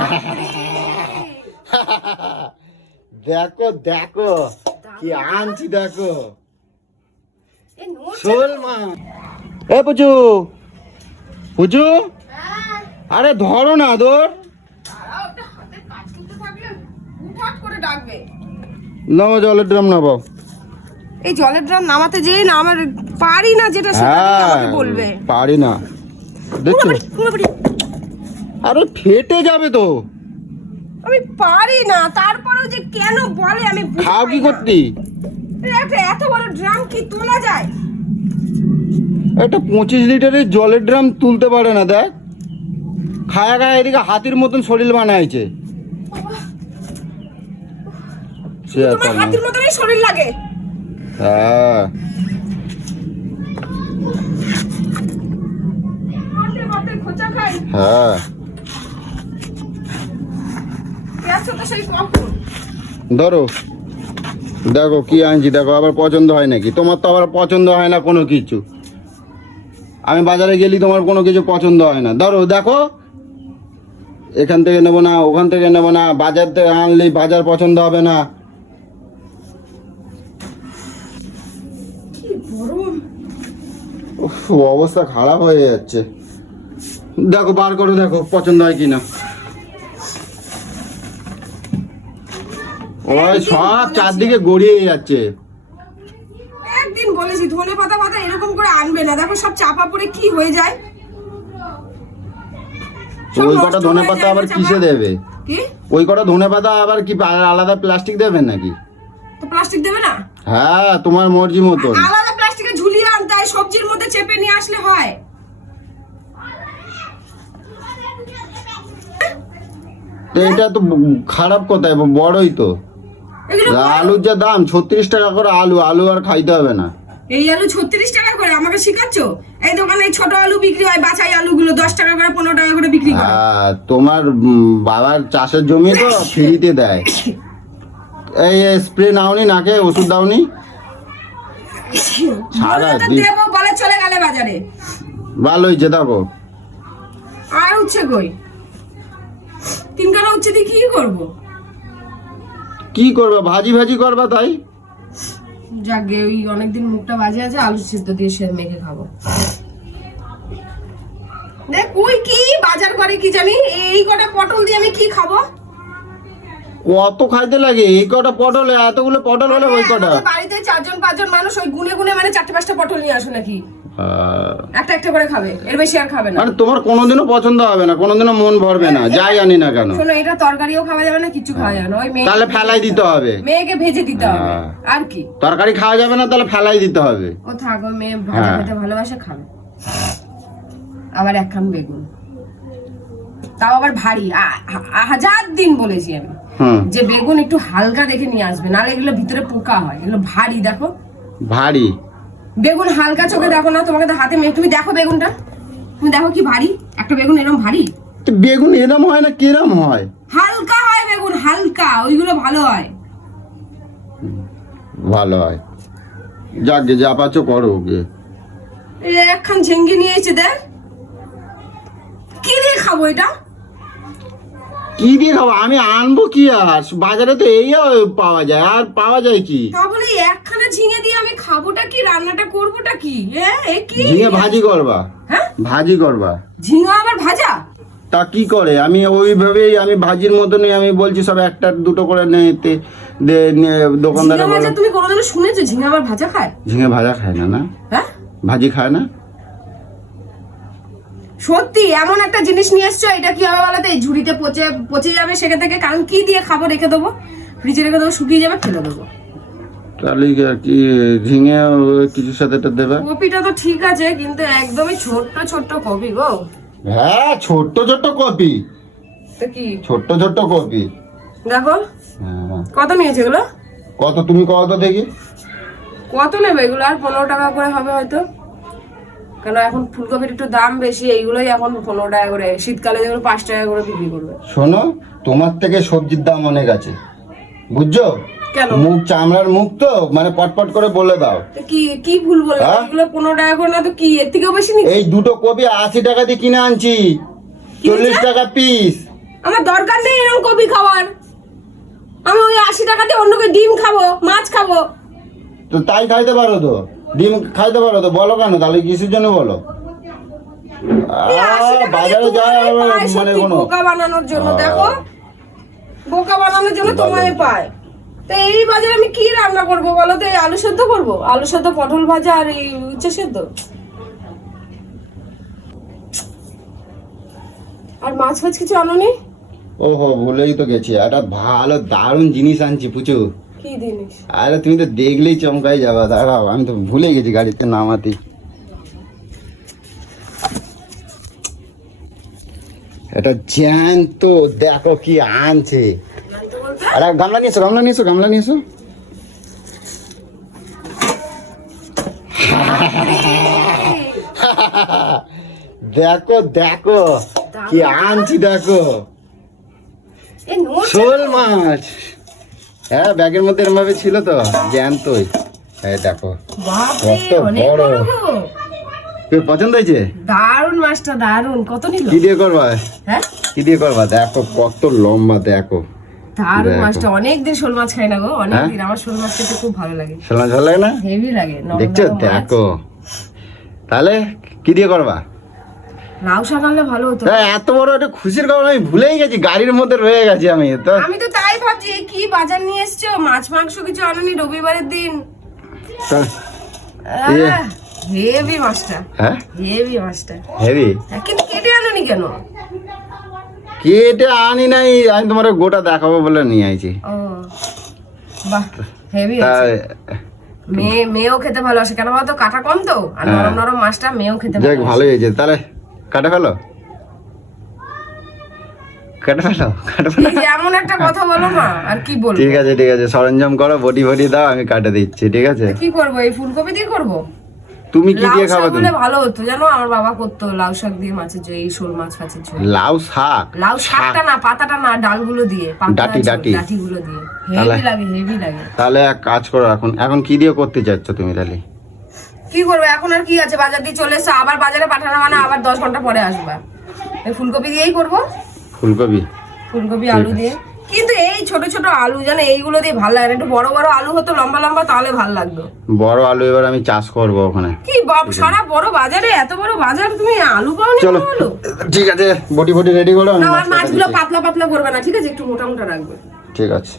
দেখো দেখো কি আনছি দেখো। এ নড়ছে শোল মা। এ পুচু পুচু আরে ধরো না ডাকবে। নামো জলের ড্রাম নামাও। এই জলের ড্রাম নামাতে যেই না আমার পারি না যেটা সেটা হ্যাঁ আমাকে বলবে। পারি না। দেখছ। আরে ফেটে যাবে তো। আমি পারি না তারপরেও যে কেন বলে আমি খাও কি করতি? একটা এত বড় ড্রাম কি তোলা যায়? একটা পঁচিশ লিটারের জলের ড্রাম তুলতে পারে না দেখ। খায়া খায়া এদিকে হাতির মতন শরীর বানাইছে। সে আর তোমার হাতির মতনই শরীর লাগে? হ্যাঁ। মারতে মারতে খোঁচা খাই। হ্যাঁ গেছো তো সেই কখন ধরো দেখো কি আনছি দেখো আবার পছন্দ হয় নাকি? তোমার তো আবার পছন্দ হয় না কোনো কিছু। আমি বাজারে গেলি তোমার কোনো কিছু পছন্দ হয় না। ধরো দেখো এখান থেকে নেব না ওখান থেকে নেব না বাজার থেকে আনলি বাজার পছন্দ হবে না। কি অবস্থা খারাপ হয়ে যাচ্ছে। দেখো বার করে দেখো পছন্দ হয় কিনা। ওই সব চারদিকে গড়িয়ে যাচ্ছে। একদিন বলেছি ধনে পাতা পাতা এরকম করে আনবে না। দেখো সব চাপা পড়ে কি হয়ে যায়। ওই কটা ধনে পাতা আবার কিসে দেবে? কি? ওই কটা ধনে পাতা আবার কি আলাদা প্লাস্টিক দেবেন নাকি? তো প্লাস্টিক দেবে না? হ্যাঁ তোমার মর্জি মতন। আলাদা প্লাস্টিকে ঝুলিয়ে আনতে হয় সবজির মধ্যে চেপে নিয়ে আসলে হয়। তো এটা তো খারাপ কোথায় বড়ই তো। আলুর যা দাম ছত্রিশ টাকা করে আলু আলু আর খাইতে হবে না। এই আলু ছত্রিশ টাকা করে আমাকে শিখাচ্ছ? এই দোকানে এই ছোট আলু বিক্রি হয় বাছাই আলুগুলো দশ টাকা করে পনেরো টাকা করে বিক্রি করে। হ্যাঁ, তোমার বাবার চাষের জমি তো ফ্রিতে দেয়। এই স্প্রে নাওনি নাকে ওষুধ দাওনি? সারা দেবো বলে চলে গেলে বাজারে। ভালো হয়েছে দেখো আর উচ্ছে কই? তিন কানা উচ্ছে দিয়ে কি করব? কি করবা? ভাজি ভাজি করবা তাই? যাকে ওই অনেকদিন মুখটা বাজে আছে আলু সিদ্ধ দিয়ে সে মেখে খাব। দেখ ওই কি বাজার করে কি জানি? এই কটা পটল দিয়ে আমি কি খাব? কত খাইতে লাগে? এই কটা পটল এতগুলো পটল হলে ওই কটা? বাড়িতে চারজন পাঁচজন মানুষ ওই গুনে গুনে মানে চারটে পাঁচটা পটল নিয়ে আসো নাকি। একটা একটা করে খাবে এর বেশি আর খাবে না। মানে তোমার কোনোদিনও পছন্দ হবে না কোনোদিনও মন ভরবে না যাই আনি না কেন। শোনো এটা তরকারিও খাওয়া যাবে না কিছু খাওয়া যাবে না। ওই মেয়ে তাহলে ফেলাই দিতে হবে। মেয়েকে ভেজে দিতে হবে। হ্যাঁ। আর কি? তরকারি খাওয়া যাবে না তাহলে ফেলাই দিতে হবে। ও থাকো মেয়ে ভাজা হ্যাঁ। খেতে ভালোবাসে খাবে। আবার এক খান বেগুন। তাও আবার ভারী। হাজার দিন বলেছি আমি যে বেগুন একটু হালকা দেখে নিয়ে আসবে নাহলে এগুলো ভিতরে পোকা হয় এগুলো ভারী দেখো। ভারী? বেগুন হালকা চোখে দেখো না তোমাকে তো হাতে মেয়ে তুমি দেখো বেগুনটা? তুমি দেখো কি ভারী? একটা বেগুন এরকম ভারী? তো বেগুন এরম হয় না কিরম হয়? হালকা হয় বেগুন হালকা ওইগুলো ভালো হয়। ভালো হয়। যাক গে যা পাচ্ছ করো গে একখান ঝিঙ্গি নিয়ে এসে দেখ। কি দিয়ে খাব এটা? কি দিয়ে খাব? আমি আনব কি আর? বাজারে তো এই পাওয়া যায় আর পাওয়া যায় কি? তা বলে একখানা ঝিঙে দিয়ে আমি খাবোটা কি রান্নাটা করবোটা কি? এ এ কি? ঝিঙে ভাজি করবা। হ্যাঁ? ভাজি করবা। ঝিঙা আবার ভাজা? তা কি করে? আমি ওইভাবেই আমি ভাজির মতনই আমি বলছি সব একটা দুটো করে নিতে দোকানদারে বলো। তুমি কোনোদিনও শুনেছো ঝিঙা আবার ভাজা খায়? ঝিঙে ভাজা খায় না না? হ্যাঁ? ভাজি খায় না? সত্যি এমন একটা জিনিস নিয়ে এসছো এটা কি হবে বলতো এই ঝুড়িতে পচে পচে যাবে সেখান থেকে কারণ কি দিয়ে খাব রেখে দেবো? ফ্রিজে রেখে দেবো শুকিয়ে যাবে ফেলে দেবো। তাহলে কি আর কি ঝিঙে কিছুর সাথে এটা দেবে? কপিটা তো ঠিক আছে কিন্তু একদমই ছোট্ট ছোট্ট কপি গো। হ্যাঁ ছোট্ট ছোট্ট কপি। তো কি? ছোট্ট ছোট্ট কপি। দেখো। হ্যাঁ। কত নিয়েছে এগুলো? কত তুমি কত দেখি? কত নেবে? এগুলো আর পনেরো টাকা করে হবে হয়তো। কেন এখন ফুলকপির একটু দাম বেশি এইগুলোই এখন পনেরো টাকা করে। শীতকালে যেগুলো পাঁচ টাকা করে বিক্রি করবে। শোনো তোমার থেকে সবজির দাম অনেক আছে। বুঝছ? কেন? মুখ চামড়ার মুখ তো মানে পটপট করে বলে দাও। কি কি ভুল বললাম হ্যাঁ? এগুলো পনেরো টাকা করে না তো কি? এর থেকেও বেশি নিচ্ছে এই দুটো কপি আশি টাকা দিয়ে কিনে আনছি। চল্লিশ টাকা পিস আমার দরকার নেই এরকম কপি খাওয়ার। আমি ওই আশি টাকা দিয়ে অন্যকে ডিম খাব মাছ খাব। তো তাই খাইতে পারো তো। ডিম খাইতে পারো তো। বলো কেন? তাহলে কিসের জন্য বলো? বাজারে পায় মানে কোনো বোকা বানানোর জন্য দেখো। বোকা বানানোর জন্য তোমায় পায়। তো এই বাজারে আমি কি রান্না করব বলো তো? এই আলু সেদ্ধ করব? আলু সেদ্ধ পটল ভাজা আর এই উচ্ছে সেদ্ধ। আর মাছ ফাছ কিছু আনোনি ওহো ভুলেই তো গেছি। একটা ভালো দারুণ জিনিস আনছি পুচু। কি জিনিস? আরে তুমি তো দেখলেই চমকাই যাবে। দাঁড়াও আমি তো ভুলে গেছি গাড়িতে নামাতে। এটা জ্যান্ত দেখো কি আনছে। আরে গামলা নিয়ে এসো গামলা নিয়ে এসো গামলা নিয়ে এসো দেখো দেখো কি আনছি দেখো। শোল মাছ। হ্যাঁ ব্যাগের মধ্যে এরম ভাবে ছিল তো জ্যান্তই। হ্যাঁ দেখো কত বড়। বড়। পছন্দ হয়েছে? দারুণ মাছটা দারুণ কত নিল? কি দিয়ে করবা? হ্যাঁ? কি দিয়ে করবা? দেখো কত লম্বা দেখো। দারুণ মাছটা অনেক দিন শোল মাছ খাই না গো অনেক হ্যাঁ? দিন। আমার শোল মাছ খেতে খুব ভালো লাগে। শোল মাছ ভালো লাগে না? হেভি লাগে দেখছ? দেখো। তাহলে কি দিয়ে করবা? লাউ শাক আনলে ভালো হতো। হ্যাঁ, এত বড় একটা খুশির খবর আমি ভুলেই গেছি গাড়ির মধ্যে রয়ে গেছি আমি তো। আমি তো তাই ভাবছি কি বাজার নিয়ে এসছো? মাছ মাংস কিছু আনুনি রবিবারের দিন। হেভি মাছটা। হ্যাঁ? হেভি মাছটা। হেভি হ্যাঁ, কিন্তু কেটে আনুনি কেন? কেটে আনি নাই আমি তোমার গোটা দেখাবো বলে নিয়ে আইছি। ও বাহ হেভি তা মেয়ে মেয়েও খেতে ভালোবাসে। কেন বলতো কাটা কম তো আর হ্যাঁ। নরম নরম মাছটা মেয়েও খেতে যাক ভালোই হয়েছে। তাহলে কাটে ফেলো? কাটে ফেলো? কাটে ফেলো? এমন একটা কথা বলো না আর কি বলব? ঠিক আছে ঠিক আছে। সরঞ্জাম করো বটি ফটি দাও আমি কাটে দিচ্ছি ঠিক আছে? কি করব এই ফুলকপি দিয়ে করব? তুমি কি দিয়ে খাবা তুমি? ভালো হতো জানো? আমার বাবা করতো লাউ শাক দিয়ে মাছের ঝোল এই শোল মাছ ফাছের ঝোল। লাউ শাক? লাউ শাকটা না পাতাটা না ডালগুলো দিয়ে ডাঁটি, ডাঁটি। ডাটিগুলো দিয়ে? হেভি লাগে হেভি লাগে। তাহলে এক কাজ করো এখন। এখন কি দিয়ে করতে চাচ্ছ তুমি তাহলে? কি করব? এখন আর কি আছে? বাজার দিয়ে চলে এসো। আবার বাজারে পাঠানো মানে আবার দশ ঘণ্টা পরে আসবা। এই ফুলকপি দিয়েই করব। ফুলকপি? ফুলকপি আলু দিয়ে। কিন্তু এই ছোট ছোট আলু জানো এইগুলো দিয়ে ভালো লাগে না। একটু বড় বড় আলু হতো লম্বা লম্বা তাহলে ভালো লাগতো। বড় আলু এবার আমি চাষ করব ওখানে। কি বাপ সারা বড় বাজারে এত বড় বাজার তুমি আলু পাওনি চলো। আলু ঠিক আছে বটি বটি রেডি করো না মাছগুলো পাতলা পাতলা করবে না ঠিক আছে? একটু মোটা মোটা রাখবে। ঠিক আছে।